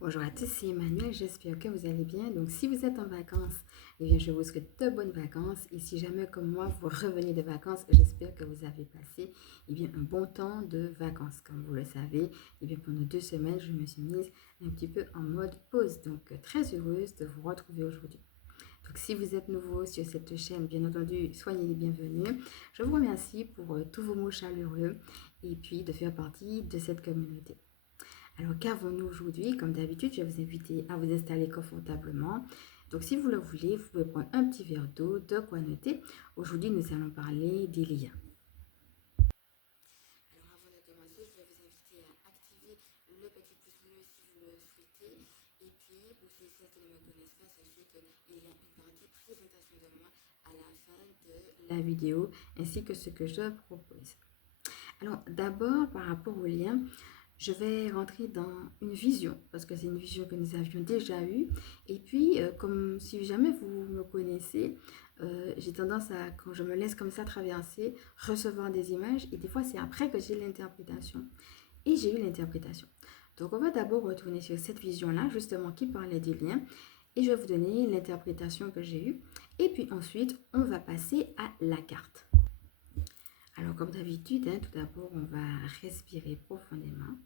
Bonjour à tous, c'est Emmanuel, j'espère que vous allez bien. Donc si vous êtes en vacances, eh bien je vous souhaite de bonnes vacances. Et si jamais comme moi vous revenez de vacances, j'espère que vous avez passé un bon temps de vacances. Comme vous le savez, pendant 2 semaines, je me suis mise un petit peu en mode pause. Donc très heureuse de vous retrouver aujourd'hui. Donc si vous êtes nouveau sur cette chaîne, bien entendu, soyez les bienvenus. Je vous remercie pour tous vos mots chaleureux et puis de faire partie de cette communauté. Alors, qu'avons-nous aujourd'hui? Comme d'habitude, je vais vous inviter à vous installer confortablement. Donc, si vous le voulez, vous pouvez prendre un petit verre d'eau, de quoi noter. Aujourd'hui, nous allons parler des liens. Alors, avant de commencer, je vais vous inviter à activer le petit pouce bleu si vous le souhaitez. Et puis, pour ceux qui ne me connaissent pas, sachez qu'il y a une partie présentation de moi à la fin de la vidéo, ainsi que ce que je propose. Alors, d'abord, par rapport aux liens, je vais rentrer dans une vision, parce que c'est une vision que nous avions déjà eue. Et puis, comme si jamais vous me connaissez, j'ai tendance à, quand je me laisse comme ça traverser, recevoir des images. Et des fois, c'est après que j'ai l'interprétation. Et j'ai eu l'interprétation. Donc, on va d'abord retourner sur cette vision-là, justement, qui parlait des liens. Et je vais vous donner l'interprétation que j'ai eue. Et puis ensuite, on va passer à la carte. Alors, comme d'habitude, tout d'abord, on va respirer profondément.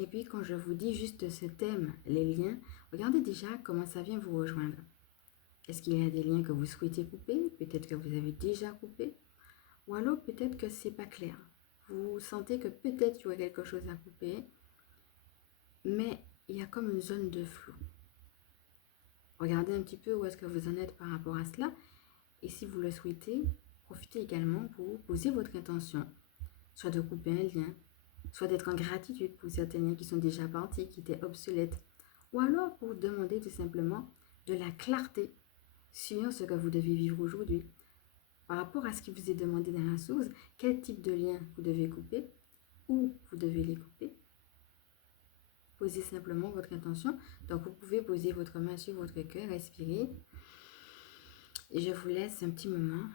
Et puis, quand je vous dis juste ce thème, les liens, regardez déjà comment ça vient vous rejoindre. Est-ce qu'il y a des liens que vous souhaitez couper? Peut-être que vous avez déjà coupé. Ou alors, peut-être que c'est pas clair. Vous sentez que peut-être il y aurait quelque chose à couper, mais il y a comme une zone de flou. Regardez un petit peu où est-ce que vous en êtes par rapport à cela. Et si vous le souhaitez, profitez également pour poser votre intention. Soit de couper un lien, soit d'être en gratitude pour certains liens qui sont déjà partis, qui étaient obsolètes. Ou alors pour demander tout simplement de la clarté sur ce que vous devez vivre aujourd'hui. Par rapport à ce qui vous est demandé dans la source, quel type de lien vous devez couper, où vous devez les couper. Posez simplement votre intention. Donc vous pouvez poser votre main sur votre cœur, respirer. Et je vous laisse un petit moment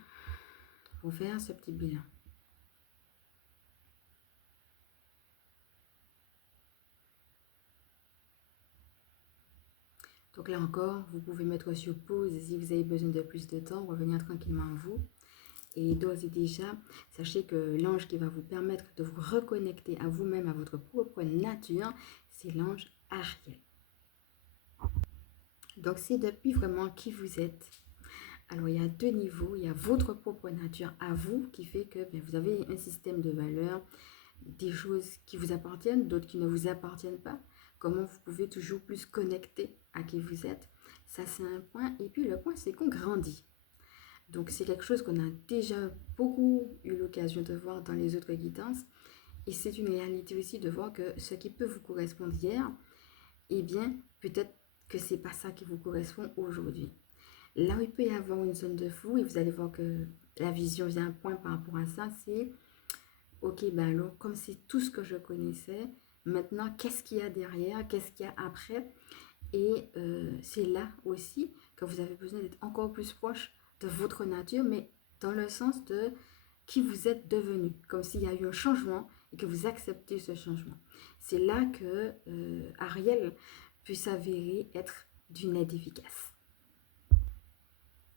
pour faire ce petit bilan. Donc là encore, vous pouvez mettre sur pause si vous avez besoin de plus de temps, revenir tranquillement à vous. Et d'ores et déjà, sachez que l'ange qui va vous permettre de vous reconnecter à vous-même, à votre propre nature, c'est l'ange Ariel. Donc c'est depuis vraiment qui vous êtes. Alors il y a deux niveaux, il y a votre propre nature à vous qui fait que vous avez un système de valeurs, des choses qui vous appartiennent, d'autres qui ne vous appartiennent pas. Comment vous pouvez toujours plus connecter à qui vous êtes. Ça c'est un point. Et puis le point c'est qu'on grandit. Donc c'est quelque chose qu'on a déjà beaucoup eu l'occasion de voir dans les autres guidances. Et c'est une réalité aussi de voir que ce qui peut vous correspondre hier, eh bien peut-être que c'est pas ça qui vous correspond aujourd'hui. Là où il peut y avoir une zone de flou, et vous allez voir que la vision vient un point par rapport à ça, c'est ok, ben alors comme c'est tout ce que je connaissais, maintenant qu'est-ce qu'il y a derrière, qu'est-ce qu'il y a après? Et c'est là aussi que vous avez besoin d'être encore plus proche de votre nature, mais dans le sens de qui vous êtes devenu, comme s'il y a eu un changement et que vous acceptez ce changement. C'est là que Ariel peut s'avérer être d'une aide efficace.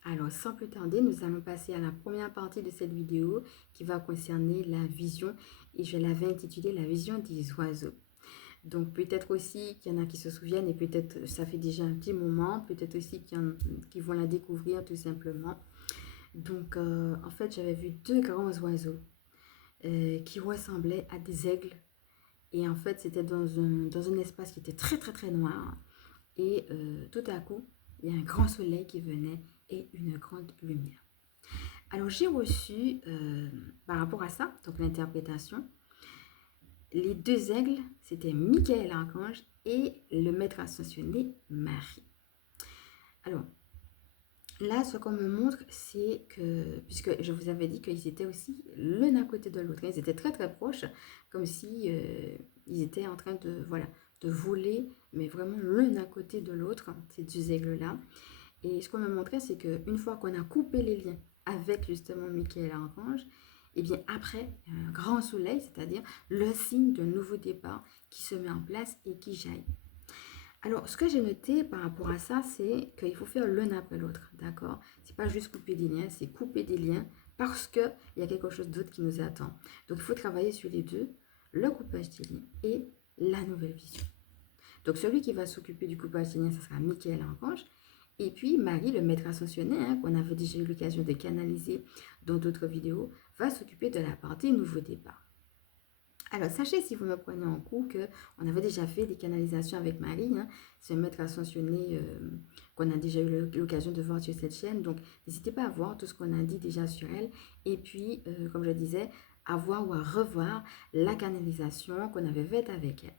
Alors, sans plus tarder, nous allons passer à la première partie de cette vidéo qui va concerner la vision et je l'avais intitulée la vision des oiseaux. Donc peut-être aussi qu'il y en a qui se souviennent et peut-être ça fait déjà un petit moment, peut-être aussi qui vont la découvrir tout simplement. Donc en fait j'avais vu deux grands oiseaux qui ressemblaient à des aigles et en fait c'était dans un espace qui était très très très noir et tout à coup il y a un grand soleil qui venait et une grande lumière. Alors j'ai reçu par rapport à ça, donc l'interprétation, les deux aigles, c'était Michael Archange et le maître ascensionné Marie. Alors, là, ce qu'on me montre, c'est que, puisque je vous avais dit qu'ils étaient aussi l'un à côté de l'autre, ils étaient très très proches, comme si ils étaient en train de, voilà, de voler, mais vraiment l'un à côté de l'autre, ces deux aigles-là. Et ce qu'on me montrait, c'est qu'une fois qu'on a coupé les liens avec justement Michael Archange, Et bien après, il y a un grand soleil, c'est-à-dire le signe d'un nouveau départ qui se met en place et qui jaillit. Alors, ce que j'ai noté par rapport à ça, c'est qu'il faut faire l'un après l'autre, d'accord? C'est pas juste couper des liens, c'est couper des liens parce qu'il y a quelque chose d'autre qui nous attend. Donc, il faut travailler sur les deux, le coupage des liens et la nouvelle vision. Donc, celui qui va s'occuper du coupage des liens, ce sera Michael Archange. Et puis, Marie, le maître ascensionné, qu'on avait déjà eu l'occasion de canaliser dans d'autres vidéos, va s'occuper de la partie nouveau départ. Alors, sachez, si vous me prenez en coup, qu'on avait déjà fait des canalisations avec Marie. C'est un maître ascensionné qu'on a déjà eu l'occasion de voir sur cette chaîne. Donc, n'hésitez pas à voir tout ce qu'on a dit déjà sur elle. Et puis, comme je disais, à voir ou à revoir la canalisation qu'on avait faite avec elle.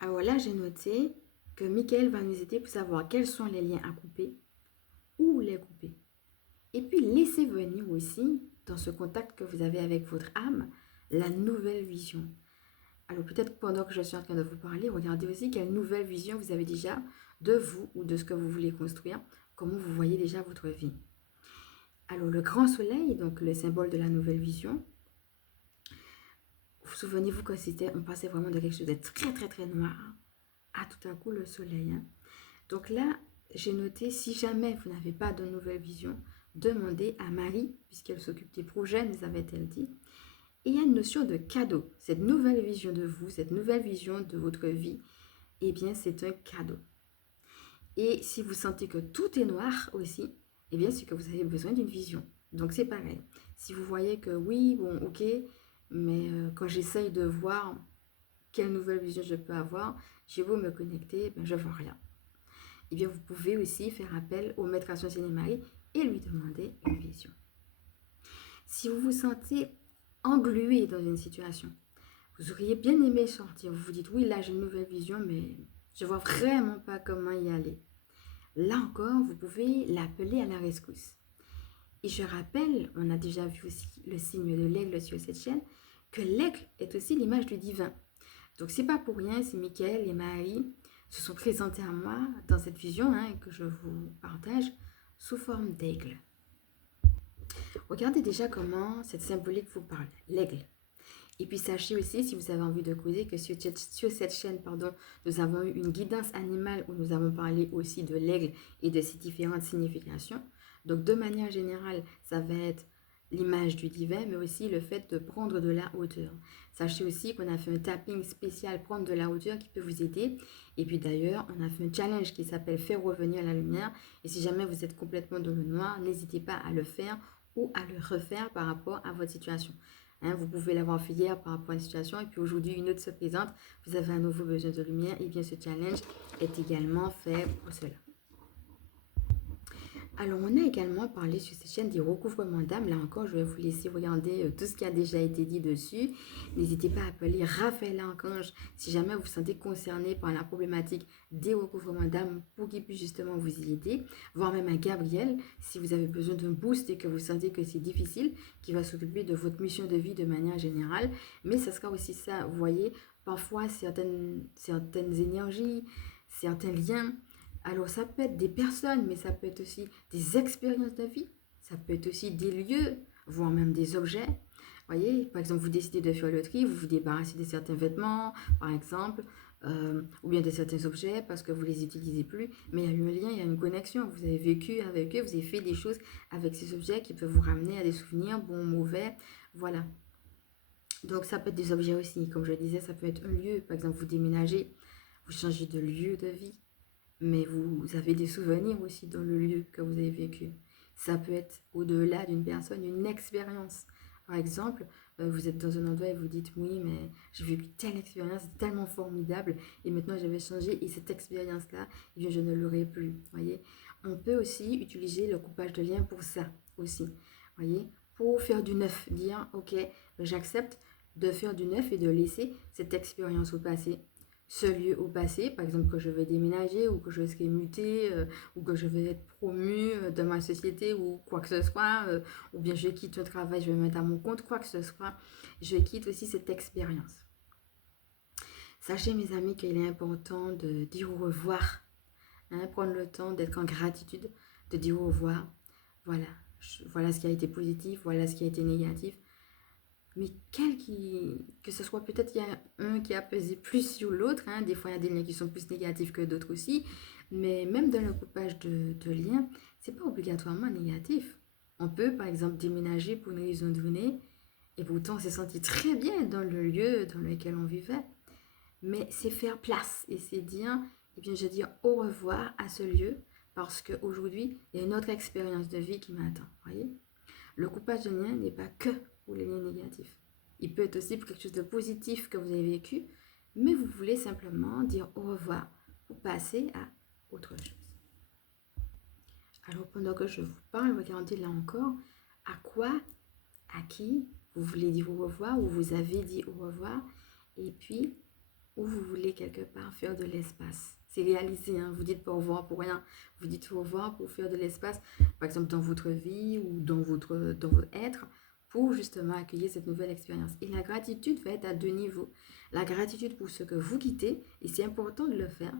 Alors là, j'ai noté que Michael va nous aider pour savoir quels sont les liens à couper, où les couper. Et puis, laissez venir aussi, dans ce contact que vous avez avec votre âme, la nouvelle vision. Alors peut-être pendant que je suis en train de vous parler, regardez aussi quelle nouvelle vision vous avez déjà de vous ou de ce que vous voulez construire, comment vous voyez déjà votre vie. Alors le grand soleil, donc le symbole de la nouvelle vision, vous souvenez-vous que on passait vraiment de quelque chose de très très très noir à tout à coup le soleil. Donc là, j'ai noté, si jamais vous n'avez pas de nouvelle vision, demandez à Marie, puisqu'elle s'occupe des projets, nous avait-elle dit. Et il y a une notion de cadeau. Cette nouvelle vision de vous, cette nouvelle vision de votre vie, eh bien, c'est un cadeau. Et si vous sentez que tout est noir aussi, eh bien, c'est que vous avez besoin d'une vision. Donc, c'est pareil. Si vous voyez que oui, bon, ok, mais quand j'essaye de voir quelle nouvelle vision je peux avoir, j'ai beau me connecter, ben, je ne vois rien. Eh bien, vous pouvez aussi faire appel au maître ascensionné Marie et lui demander une vision. Si vous vous sentez englué dans une situation, vous auriez bien aimé sortir, vous vous dites oui, là j'ai une nouvelle vision, mais je vois vraiment pas comment y aller. Là encore, vous pouvez l'appeler à la rescousse. Et je rappelle, on a déjà vu aussi le signe de l'aigle sur cette chaîne, que l'aigle est aussi l'image du divin. Donc c'est pas pour rien si Michael et Marie se sont présentés à moi dans cette vision que je vous partage sous forme d'aigle. Regardez déjà comment cette symbolique vous parle, l'aigle. Et puis sachez aussi, si vous avez envie de causer, que sur cette chaîne, nous avons eu une guidance animale où nous avons parlé aussi de l'aigle et de ses différentes significations. Donc de manière générale, ça va être l'image du divin, mais aussi le fait de prendre de la hauteur. Sachez aussi qu'on a fait un tapping spécial prendre de la hauteur qui peut vous aider. Et puis d'ailleurs, on a fait un challenge qui s'appelle faire revenir la lumière. Et si jamais vous êtes complètement dans le noir, n'hésitez pas à le faire ou à le refaire par rapport à votre situation. Vous pouvez l'avoir fait hier par rapport à une situation et puis aujourd'hui une autre se présente, vous avez un nouveau besoin de lumière et bien ce challenge est également fait pour cela. Alors, on a également parlé sur cette chaîne des recouvrements d'âme. Là encore, je vais vous laisser regarder tout ce qui a déjà été dit dessus. N'hésitez pas à appeler Raphaël Archange si jamais vous vous sentez concerné par la problématique des recouvrements d'âme pour qu'il puisse justement vous y aider. Voire même à Gabriel si vous avez besoin d'un boost et que vous sentez que c'est difficile, qui va s'occuper de votre mission de vie de manière générale. Mais ça sera aussi ça, vous voyez, parfois certaines énergies, certains liens. Alors, ça peut être des personnes, mais ça peut être aussi des expériences de vie. Ça peut être aussi des lieux, voire même des objets. Vous voyez, par exemple, vous décidez de faire le tri, vous vous débarrassez de certains vêtements, par exemple, ou bien de certains objets parce que vous ne les utilisez plus. Mais il y a eu un lien, il y a une connexion. Vous avez vécu avec eux, vous avez fait des choses avec ces objets qui peuvent vous ramener à des souvenirs, bons, mauvais. Voilà. Donc, ça peut être des objets aussi. Comme je le disais, ça peut être un lieu. Par exemple, vous déménagez, vous changez de lieu de vie. Mais vous avez des souvenirs aussi dans le lieu que vous avez vécu. Ça peut être au-delà d'une personne, une expérience. Par exemple, vous êtes dans un endroit et vous dites oui, mais j'ai vécu telle expérience tellement formidable et maintenant je vais changer et cette expérience-là, eh bien, je ne l'aurai plus. Voyez, on peut aussi utiliser le coupage de lien pour ça aussi. Voyez, pour faire du neuf, dire ok, j'accepte de faire du neuf et de laisser cette expérience au passé. Ce lieu au passé, par exemple que je vais déménager ou que je serai mutée ou que je vais être promue dans ma société ou quoi que ce soit, ou bien je quitte le travail, je vais me mettre à mon compte, quoi que ce soit, je quitte aussi cette expérience. Sachez mes amis qu'il est important de dire au revoir, prendre le temps d'être en gratitude, de dire au revoir, voilà, Voilà ce qui a été positif, voilà ce qui a été négatif. Mais que ce soit peut-être il y a un qui a pesé plus sur l'autre, hein. Des fois il y a des liens qui sont plus négatifs que d'autres aussi, mais même dans le coupage de liens, c'est pas obligatoirement négatif. On peut par exemple déménager pour une raison donnée, et pourtant on s'est senti très bien dans le lieu dans lequel on vivait. Mais c'est faire place et c'est dire, eh bien je dis au revoir à ce lieu parce qu'aujourd'hui, il y a une autre expérience de vie qui m'attend. Voyez, le coupage de lien n'est pas que pour les liens négatifs. Il peut être aussi pour quelque chose de positif que vous avez vécu, mais vous voulez simplement dire au revoir pour passer à autre chose. Alors pendant que je vous parle, regardez là encore à quoi, à qui vous voulez dire au revoir ou vous avez dit au revoir et puis où vous voulez quelque part faire de l'espace. C'est réalisé, hein? Vous dites pas au revoir pour rien, vous dites au revoir pour faire de l'espace, par exemple dans votre vie ou dans votre être, pour justement accueillir cette nouvelle expérience. Et la gratitude va être à deux niveaux. La gratitude pour ce que vous quittez, et c'est important de le faire,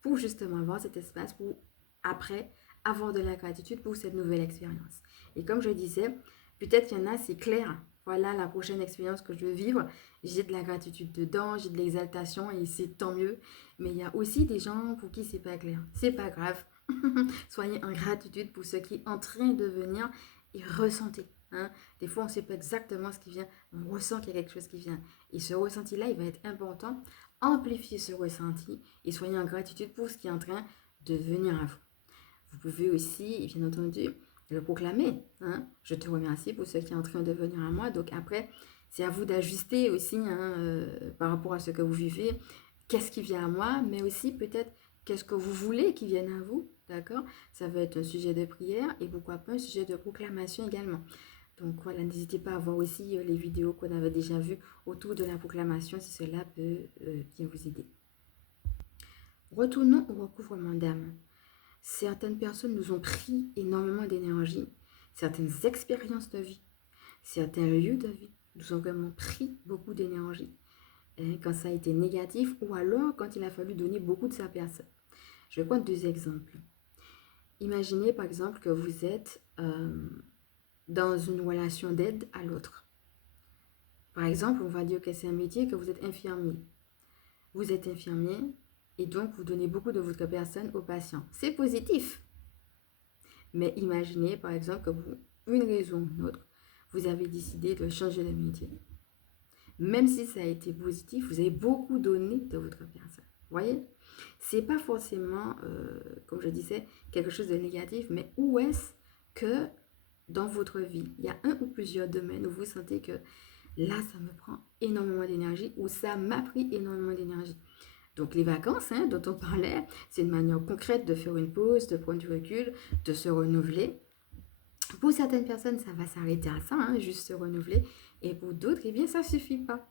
pour justement avoir cet espace pour après avoir de la gratitude pour cette nouvelle expérience. Et comme je disais, peut-être qu'il y en a, c'est clair. Voilà la prochaine expérience que je veux vivre. J'ai de la gratitude dedans, j'ai de l'exaltation et c'est tant mieux. Mais il y a aussi des gens pour qui c'est pas clair. C'est pas grave. Soyez en gratitude pour ce qui est en train de venir et ressentez. Hein. Des fois, on ne sait pas exactement ce qui vient. On ressent qu'il y a quelque chose qui vient. Et ce ressenti-là, il va être important. Amplifiez ce ressenti et soyez en gratitude pour ce qui est en train de venir à vous. Vous pouvez aussi, bien entendu, le proclamer. Hein. Je te remercie pour ce qui est en train de venir à moi. Donc après, c'est à vous d'ajuster aussi par rapport à ce que vous vivez. Qu'est-ce qui vient à moi, mais aussi peut-être qu'est-ce que vous voulez qui vienne à vous. D'accord? Ça va être un sujet de prière et pourquoi pas un sujet de proclamation également. Donc voilà, n'hésitez pas à voir aussi les vidéos qu'on avait déjà vues autour de la proclamation si cela peut bien vous aider. Retournons au recouvrement d'âme. Certaines personnes nous ont pris énormément d'énergie, certaines expériences de vie, certains lieux de vie nous ont vraiment pris beaucoup d'énergie quand ça a été négatif ou alors quand il a fallu donner beaucoup de sa personne. Je vais prendre deux exemples. Imaginez par exemple que vous êtes dans une relation d'aide à l'autre. Par exemple, on va dire que c'est un métier que vous êtes infirmier. Vous êtes infirmier et donc vous donnez beaucoup de votre personne aux patients. C'est positif. Mais imaginez par exemple que pour une raison ou une autre, vous avez décidé de changer de métier. Même si ça a été positif, vous avez beaucoup donné de votre personne. Vous voyez? C'est pas forcément, comme je disais, quelque chose de négatif, mais où est-ce que dans votre vie, il y a un ou plusieurs domaines où vous sentez que là, ça me prend énormément d'énergie ou ça m'a pris énormément d'énergie. Donc les vacances dont on parlait, c'est une manière concrète de faire une pause, de prendre du recul, de se renouveler. Pour certaines personnes, ça va s'arrêter à ça, juste se renouveler. Et pour d'autres, eh bien, ça ne suffit pas.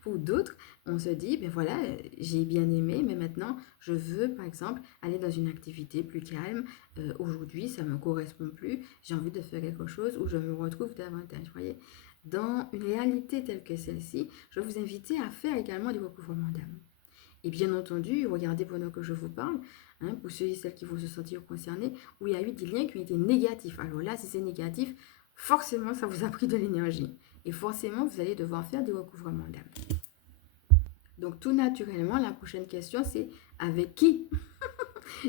Pour d'autres, on se dit, ben voilà, j'ai bien aimé, mais maintenant, je veux, par exemple, aller dans une activité plus calme. Aujourd'hui, ça ne me correspond plus. J'ai envie de faire quelque chose où je me retrouve davantage. Voyez, dans une réalité telle que celle-ci, je vais vous inviter à faire également du recouvrement d'âme. Et bien entendu, regardez pendant que je vous parle, pour ceux et celles qui vont se sentir concernés, où il y a eu des liens qui ont été négatifs. Alors là, si c'est négatif, forcément, ça vous a pris de l'énergie. Et forcément, vous allez devoir faire des recouvrements d'âme. Donc tout naturellement, la prochaine question, c'est avec qui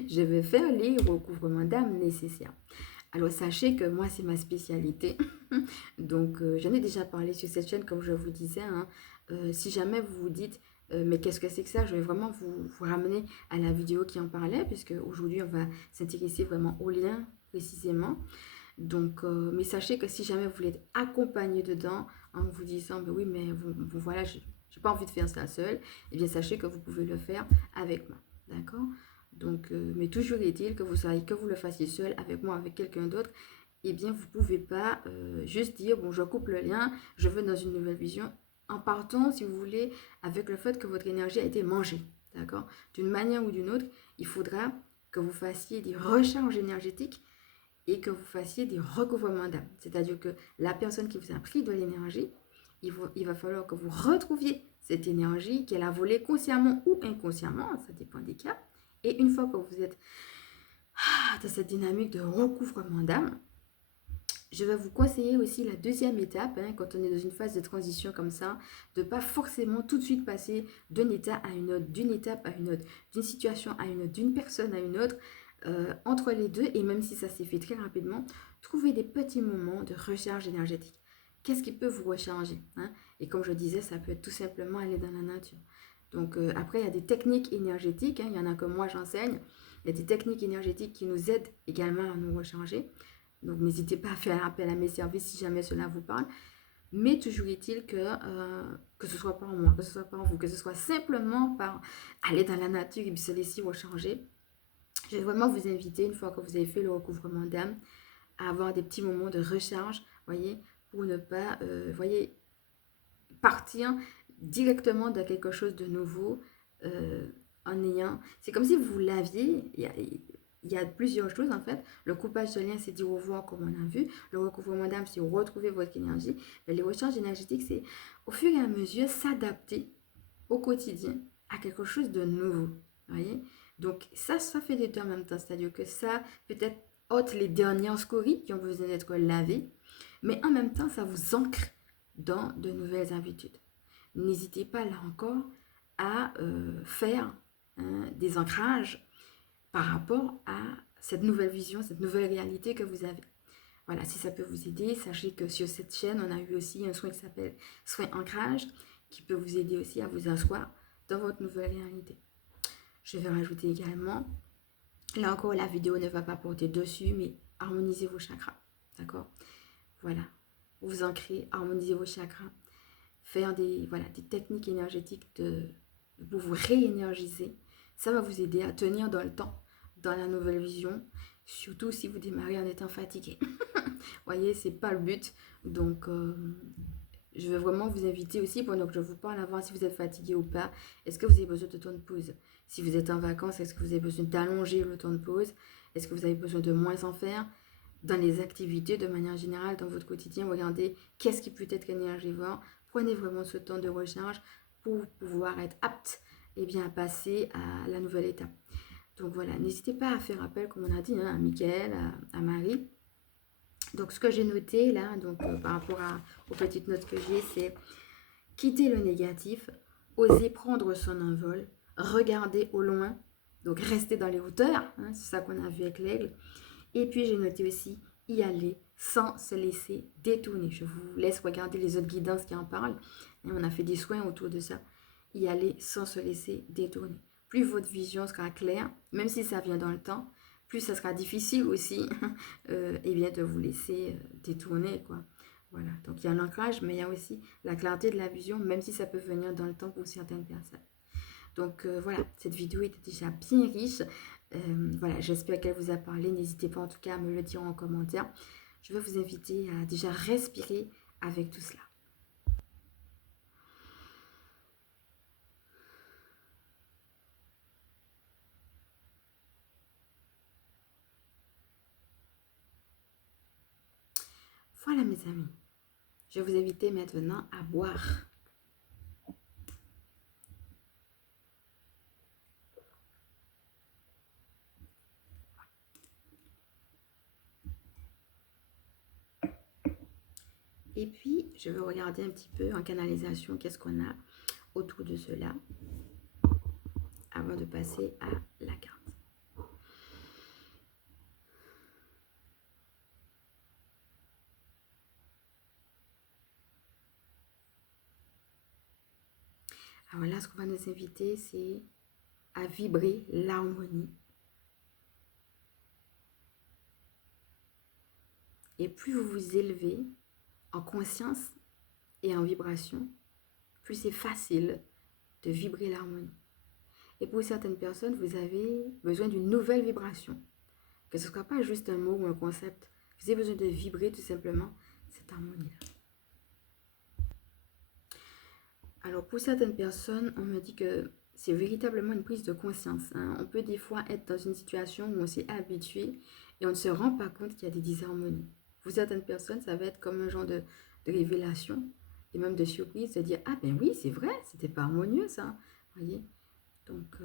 je vais faire les recouvrements d'âme nécessaires. Alors sachez que moi, c'est ma spécialité. Donc j'en ai déjà parlé sur cette chaîne, comme je vous disais. Si jamais vous vous dites, mais qu'est-ce que c'est que ça? Je vais vraiment vous ramener à la vidéo qui en parlait, puisque aujourd'hui, on va s'intéresser vraiment aux liens précisément. Donc, mais sachez que si jamais vous voulez être accompagné dedans, en vous disant, ben oui, mais voilà, je n'ai pas envie de faire ça seul, eh bien, sachez que vous pouvez le faire avec moi, d'accord? Donc, mais toujours est-il que vous soyez, que vous le fassiez seul, avec moi, avec quelqu'un d'autre, eh bien, vous ne pouvez pas juste dire, bon, je coupe le lien, je veux dans une nouvelle vision, en partant, si vous voulez, avec le fait que votre énergie a été mangée, d'accord? D'une manière ou d'une autre, il faudra que vous fassiez des recharges énergétiques et que vous fassiez des recouvrements d'âme. C'est-à-dire que la personne qui vous a pris de l'énergie, il va falloir que vous retrouviez cette énergie qu'elle a volée consciemment ou inconsciemment, ça dépend des cas. Et une fois que vous êtes dans cette dynamique de recouvrement d'âme, Je vais vous conseiller aussi la deuxième étape, hein, quand on est dans une phase de transition comme ça, de ne pas forcément tout de suite passer d'un état à une autre, d'une étape à une autre, d'une situation à une autre, d'une personne à une autre. Entre les deux, et même si ça s'est fait très rapidement, trouvez des petits moments de recharge énergétique. Qu'est-ce qui peut vous recharger, hein? Et comme je disais, ça peut être tout simplement aller dans la nature. Donc après, il y a des techniques énergétiques, hein, il y en a que moi j'enseigne. Il y a des techniques énergétiques qui nous aident également à nous recharger. Donc n'hésitez pas à faire appel à mes services si jamais cela vous parle. Mais toujours est-il que ce soit pas en moi, que ce soit pas en vous, que ce soit simplement par aller dans la nature et puis se laisser recharger. Je vais vraiment vous inviter, une fois que vous avez fait le recouvrement d'âme, à avoir des petits moments de recharge, voyez, pour ne pas, voyez, partir directement dans quelque chose de nouveau en ayant... C'est comme si vous l'aviez... Il y a plusieurs choses en fait. Le coupage de lien, c'est dire au revoir comme on a vu. Le recouvrement d'âme, c'est retrouver votre énergie. Mais les recharges énergétiques, c'est au fur et à mesure s'adapter au quotidien à quelque chose de nouveau. Voyez? Donc ça fait les deux en même temps. C'est-à-dire que ça peut-être ôte les dernières scories qui ont besoin d'être lavées. Mais en même temps, ça vous ancre dans de nouvelles habitudes. N'hésitez pas là encore à faire des ancrages par rapport à cette nouvelle vision, cette nouvelle réalité que vous avez. Voilà, si ça peut vous aider, sachez que sur cette chaîne, on a eu aussi un soin qui s'appelle soin ancrage, qui peut vous aider aussi à vous asseoir dans votre nouvelle réalité. Je vais rajouter également, là encore, la vidéo ne va pas porter dessus, mais harmonisez vos chakras, d'accord? Voilà, vous ancrez, harmonisez vos chakras, faire des techniques énergétiques pour vous réénergiser. Ça va vous aider à tenir dans le temps, dans la nouvelle vision, surtout si vous démarrez en étant fatigué. Voyez, c'est pas le but. Donc, je vais vraiment vous inviter aussi, pendant que je vous parle, à voir si vous êtes fatigué ou pas. Est-ce que vous avez besoin de temps de pause? Si vous êtes en vacances, est-ce que vous avez besoin d'allonger le temps de pause? Est-ce que vous avez besoin de moins en faire? Dans les activités, de manière générale, dans votre quotidien, regardez qu'est-ce qui peut être énergivore. Prenez vraiment ce temps de recharge pour pouvoir être apte à passer à la nouvelle étape. Donc voilà, n'hésitez pas à faire appel, comme on a dit, hein, à Michael, à Marie. Donc ce que j'ai noté là, donc par rapport aux petites notes que j'ai, c'est quitter le négatif, oser prendre son envol, regarder au loin, donc rester dans les hauteurs, hein, c'est ça qu'on a vu avec l'aigle. Et puis j'ai noté aussi y aller sans se laisser détourner. Je vous laisse regarder les autres guidances qui en parlent. Et on a fait des soins autour de ça. Y aller sans se laisser détourner. Plus votre vision sera claire, même si ça vient dans le temps, plus ça sera difficile aussi de vous laisser détourner, quoi. Voilà, donc il y a l'ancrage, mais il y a aussi la clarté de la vision, même si ça peut venir dans le temps pour certaines personnes. Donc voilà, cette vidéo était déjà bien riche. Voilà, j'espère qu'elle vous a parlé. N'hésitez pas en tout cas à me le dire en commentaire. Je vais vous inviter à déjà respirer avec tout cela. Voilà mes amis, je vais vous inviter maintenant à boire. Et puis, je vais regarder un petit peu en canalisation qu'est-ce qu'on a autour de cela avant de passer à la carte. Alors là, ce qu'on va nous inviter, c'est à vibrer l'harmonie. Et plus vous vous élevez en conscience et en vibration, plus c'est facile de vibrer l'harmonie. Et pour certaines personnes, vous avez besoin d'une nouvelle vibration. Que ce ne soit pas juste un mot ou un concept. Vous avez besoin de vibrer tout simplement cette harmonie-là. Alors pour certaines personnes, on me dit que c'est véritablement une prise de conscience. Hein. On peut des fois être dans une situation où on s'est habitué et on ne se rend pas compte qu'il y a des disharmonies. Pour certaines personnes, ça va être comme un genre de révélation et même de surprise, de dire « Ah ben oui, c'est vrai, c'était pas harmonieux ça. » Voyez. Donc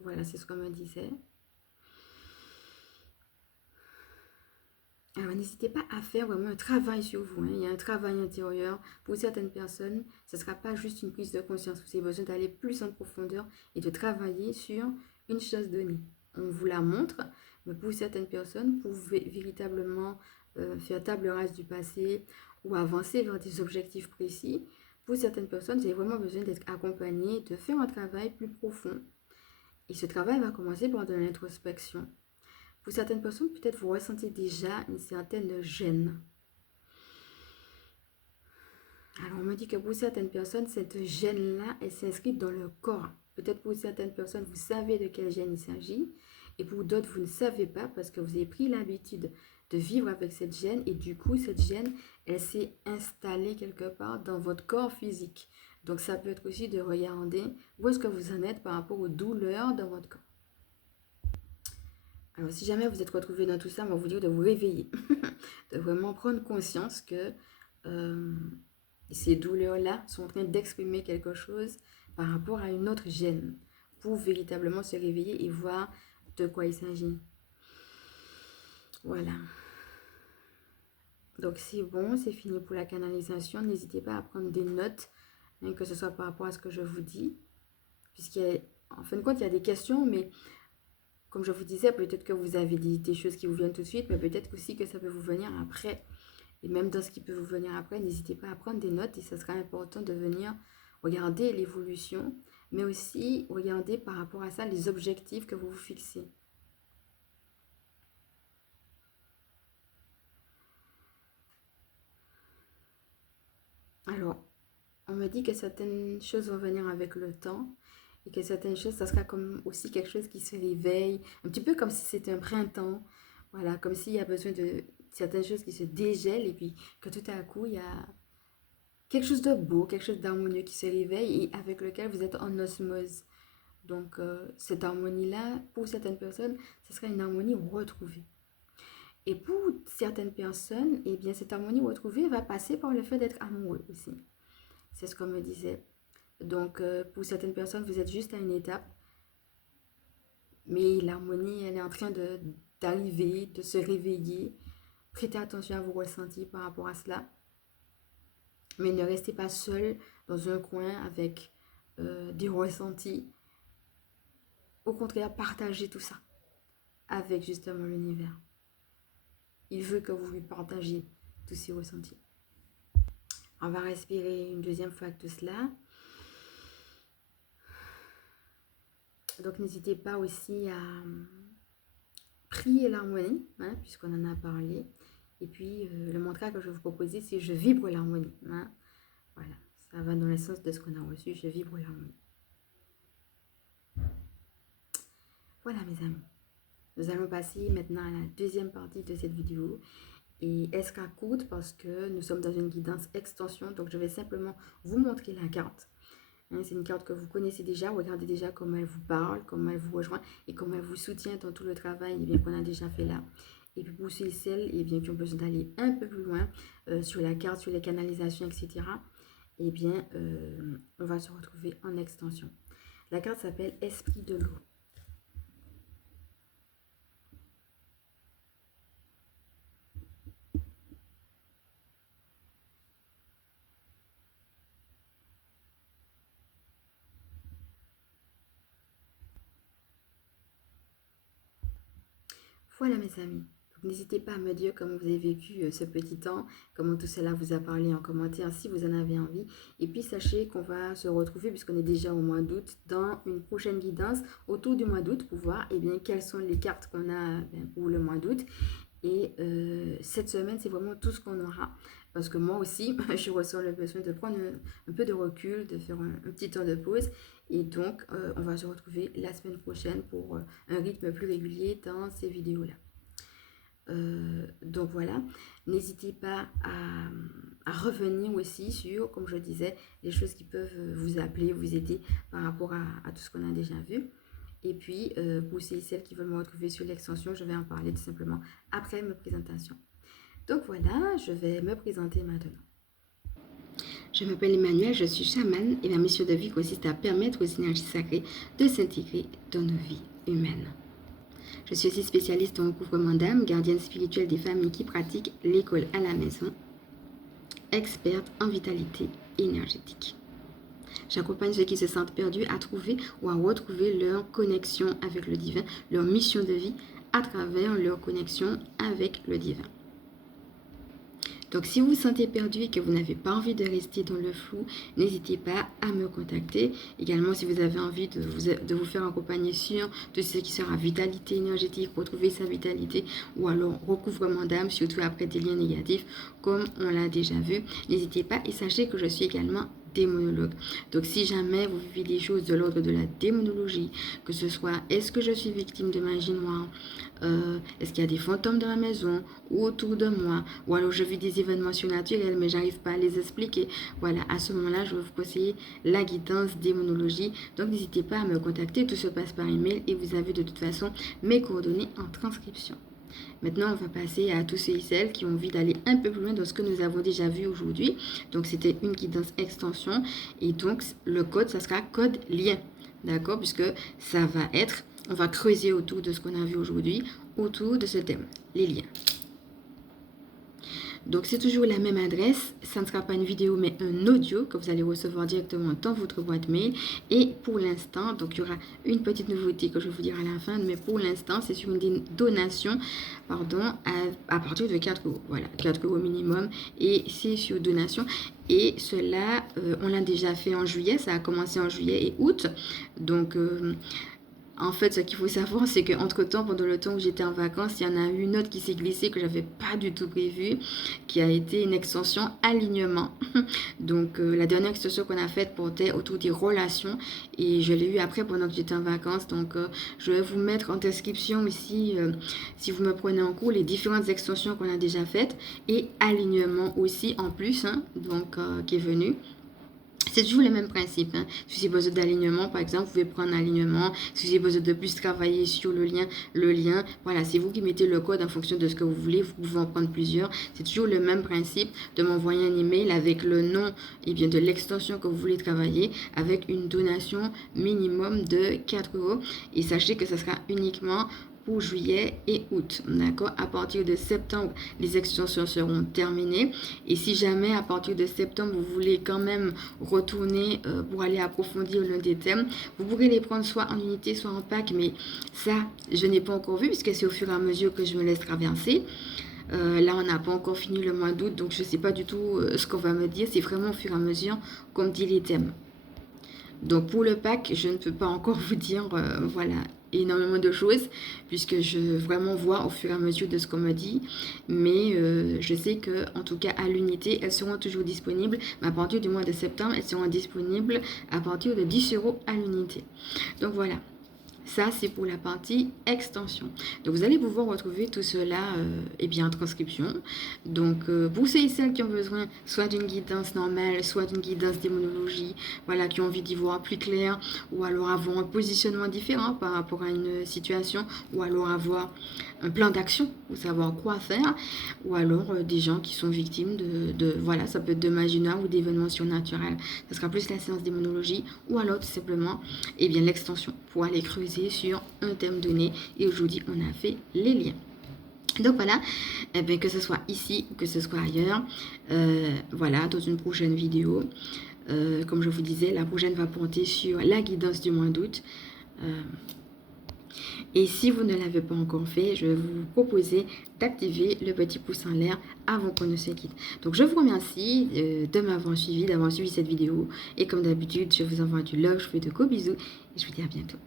voilà, c'est ce qu'on me disait. Alors, n'hésitez pas à faire vraiment un travail sur vous. Hein. Il y a un travail intérieur. Pour certaines personnes, ce ne sera pas juste une prise de conscience. Vous avez besoin d'aller plus en profondeur et de travailler sur une chose donnée. On vous la montre, mais pour certaines personnes, pour véritablement faire table rase du passé ou avancer vers des objectifs précis, pour certaines personnes, vous avez vraiment besoin d'être accompagné, de faire un travail plus profond. Et ce travail va commencer par de l'introspection. Pour certaines personnes, peut-être vous ressentez déjà une certaine gêne. Alors, on me dit que pour certaines personnes, cette gêne-là, elle s'inscrit dans le corps. Peut-être pour certaines personnes, vous savez de quelle gêne il s'agit. Et pour d'autres, vous ne savez pas parce que vous avez pris l'habitude de vivre avec cette gêne. Et du coup, cette gêne, elle s'est installée quelque part dans votre corps physique. Donc, ça peut être aussi de regarder où est-ce que vous en êtes par rapport aux douleurs dans votre corps. Alors, si jamais vous êtes retrouvé dans tout ça, on va vous dire de vous réveiller, de vraiment prendre conscience que ces douleurs-là sont en train d'exprimer quelque chose par rapport à une autre gêne pour véritablement se réveiller et voir de quoi il s'agit. Voilà. Donc, c'est bon, c'est fini pour la canalisation. N'hésitez pas à prendre des notes, hein, que ce soit par rapport à ce que je vous dis, puisqu'en fin de compte, il y a des questions, mais comme je vous disais, peut-être que vous avez des choses qui vous viennent tout de suite, mais peut-être aussi que ça peut vous venir après. Et même dans ce qui peut vous venir après, n'hésitez pas à prendre des notes et ça sera important de venir regarder l'évolution, mais aussi regarder par rapport à ça les objectifs que vous vous fixez. Alors, on me dit que certaines choses vont venir avec le temps et que certaines choses, ça sera comme aussi quelque chose qui se réveille, un petit peu comme si c'était un printemps, voilà, comme s'il y a besoin de certaines choses qui se dégèlent et puis que tout à coup, il y a quelque chose de beau, quelque chose d'harmonieux qui se réveille et avec lequel vous êtes en osmose. Donc, cette harmonie-là, pour certaines personnes, ce serait une harmonie retrouvée. Et pour certaines personnes, eh bien, cette harmonie retrouvée va passer par le fait d'être amoureux aussi. C'est ce qu'on me disait. Donc, pour certaines personnes, vous êtes juste à une étape, mais l'harmonie, elle est en train d'arriver, de se réveiller. Prêtez attention à vos ressentis par rapport à cela. Mais ne restez pas seul dans un coin avec des ressentis. Au contraire, partagez tout ça avec justement l'univers. Il veut que vous lui partagiez tous ces ressentis. On va respirer une deuxième fois tout cela. Donc, n'hésitez pas aussi à prier l'harmonie, hein, puisqu'on en a parlé. Et puis, le mantra que je vais vous proposer, c'est « Je vibre l'harmonie hein. ». Voilà, ça va dans le sens de ce qu'on a reçu, « Je vibre l'harmonie ». Voilà, mes amis. Nous allons passer maintenant à la deuxième partie de cette vidéo. Et elle sera courte parce que nous sommes dans une guidance extension. Donc, je vais simplement vous montrer la carte. C'est une carte que vous connaissez déjà. Regardez déjà comment elle vous parle, comment elle vous rejoint et comment elle vous soutient dans tout le travail qu'on a déjà fait là. Et puis pour ceux et celles qui ont besoin d'aller un peu plus loin sur la carte, sur les canalisations, etc. On va se retrouver en extension. La carte s'appelle Esprit de l'eau. Voilà mes amis, n'hésitez pas à me dire comment vous avez vécu ce petit temps, comment tout cela vous a parlé en commentaire si vous en avez envie. Et puis sachez qu'on va se retrouver puisqu'on est déjà au mois d'août dans une prochaine guidance autour du mois d'août pour voir quelles sont les cartes qu'on a pour le mois d'août. Et cette semaine, c'est vraiment tout ce qu'on aura. Parce que moi aussi, je ressens le besoin de prendre un peu de recul, de faire un petit temps de pause. Et donc, on va se retrouver la semaine prochaine pour un rythme plus régulier dans ces vidéos-là. Donc voilà, n'hésitez pas à revenir aussi sur, comme je disais, les choses qui peuvent vous appeler, vous aider par rapport à tout ce qu'on a déjà vu. Et puis, pour celles qui veulent me retrouver sur l'extension, je vais en parler tout simplement après ma présentation. Donc voilà, je vais me présenter maintenant. Je m'appelle Emmanuelle, je suis chamane et ma mission de vie consiste à permettre aux énergies sacrées de s'intégrer dans nos vies humaines. Je suis aussi spécialiste en recouvrement d'âme, gardienne spirituelle des familles qui pratiquent l'école à la maison, experte en vitalité énergétique. J'accompagne ceux qui se sentent perdus à trouver ou à retrouver leur connexion avec le divin, leur mission de vie à travers leur connexion avec le divin. Donc, si vous vous sentez perdu et que vous n'avez pas envie de rester dans le flou, n'hésitez pas à me contacter. Également, si vous avez envie de vous faire accompagner sur tout ce qui sera vitalité énergétique, retrouver sa vitalité ou alors recouvrement d'âme, surtout après des liens négatifs, comme on l'a déjà vu, n'hésitez pas et sachez que je suis également démonologue. Donc si jamais vous vivez des choses de l'ordre de la démonologie, que ce soit est-ce que je suis victime de magie noire, est-ce qu'il y a des fantômes dans la maison ou autour de moi, ou alors je vis des événements surnaturels mais j'arrive pas à les expliquer, voilà, à ce moment-là je vais vous conseiller la guidance démonologie. Donc n'hésitez pas à me contacter, tout se passe par email et vous avez de toute façon mes coordonnées en transcription. Maintenant, on va passer à tous ceux et celles qui ont envie d'aller un peu plus loin dans ce que nous avons déjà vu aujourd'hui. Donc, c'était une guidance extension. Et donc, le code, ça sera code lien. D'accord? Puisque ça va être, on va creuser autour de ce qu'on a vu aujourd'hui, autour de ce thème, les liens. Donc, c'est toujours la même adresse. Ça ne sera pas une vidéo, mais un audio que vous allez recevoir directement dans votre boîte mail. Et pour l'instant, donc, il y aura une petite nouveauté que je vais vous dire à la fin. Mais pour l'instant, c'est sur une donation, pardon, à partir de 4 euros. Voilà, 4 euros minimum. Et c'est sur donation. Et cela, on l'a déjà fait en juillet. Ça a commencé en juillet et août. Donc... en fait, ce qu'il faut savoir, c'est qu'entre-temps, pendant le temps où j'étais en vacances, il y en a eu une autre qui s'est glissée que je n'avais pas du tout prévue, qui a été une extension alignement. Donc, la dernière extension qu'on a faite portait autour des relations et je l'ai eu après pendant que j'étais en vacances. Donc, je vais vous mettre en description ici, si vous me prenez en cours, les différentes extensions qu'on a déjà faites et alignement aussi en plus, hein, donc qui est venu. C'est toujours le même principe. Hein. Si vous avez besoin d'alignement, par exemple, vous pouvez prendre un alignement. Si vous avez besoin de plus travailler sur le lien, voilà, c'est vous qui mettez le code en fonction de ce que vous voulez. Vous pouvez en prendre plusieurs. C'est toujours le même principe de m'envoyer un email avec le nom et bien, de l'extension que vous voulez travailler avec une donation minimum de 4 euros. Et sachez que ce sera uniquement pour juillet et août, d'accord? À partir de septembre, les extensions seront terminées. Et si jamais, à partir de septembre, vous voulez quand même retourner pour aller approfondir l'un des thèmes, vous pourrez les prendre soit en unité, soit en pack. Mais ça, je n'ai pas encore vu, puisque c'est au fur et à mesure que je me laisse traverser. Là, on n'a pas encore fini le mois d'août, donc je ne sais pas du tout ce qu'on va me dire. C'est vraiment au fur et à mesure qu'on me dit les thèmes. Donc, pour le pack, je ne peux pas encore vous dire, voilà, énormément de choses puisque je veux vraiment voir au fur et à mesure de ce qu'on me dit, mais je sais que en tout cas à l'unité elles seront toujours disponibles, mais à partir du mois de septembre elles seront disponibles à partir de 10 euros à l'unité. Donc voilà, ça c'est pour la partie extension. Donc vous allez pouvoir retrouver tout cela et bien en transcription. Donc pour ceux et celles qui ont besoin soit d'une guidance normale, soit d'une guidance démonologie, voilà, qui ont envie d'y voir plus clair, ou alors avoir un positionnement différent par rapport à une situation, ou alors avoir un plan d'action pour savoir quoi faire, ou alors des gens qui sont victimes voilà, ça peut être de magie noire ou d'événements surnaturels. Ça sera plus la séance démonologie, ou alors tout simplement et bien l'extension pour aller creuser sur un thème donné. Et aujourd'hui on a fait les liens. Donc voilà, eh bien, que ce soit ici ou que ce soit ailleurs, voilà, dans une prochaine vidéo, comme je vous disais, la prochaine va porter sur la guidance du mois d'août. Et si vous ne l'avez pas encore fait, je vais vous proposer d'activer le petit pouce en l'air avant qu'on ne se quitte. Donc je vous remercie de m'avoir suivi, d'avoir suivi cette vidéo. Et comme d'habitude, je vous envoie du love, je vous fais de gros bisous et je vous dis à bientôt.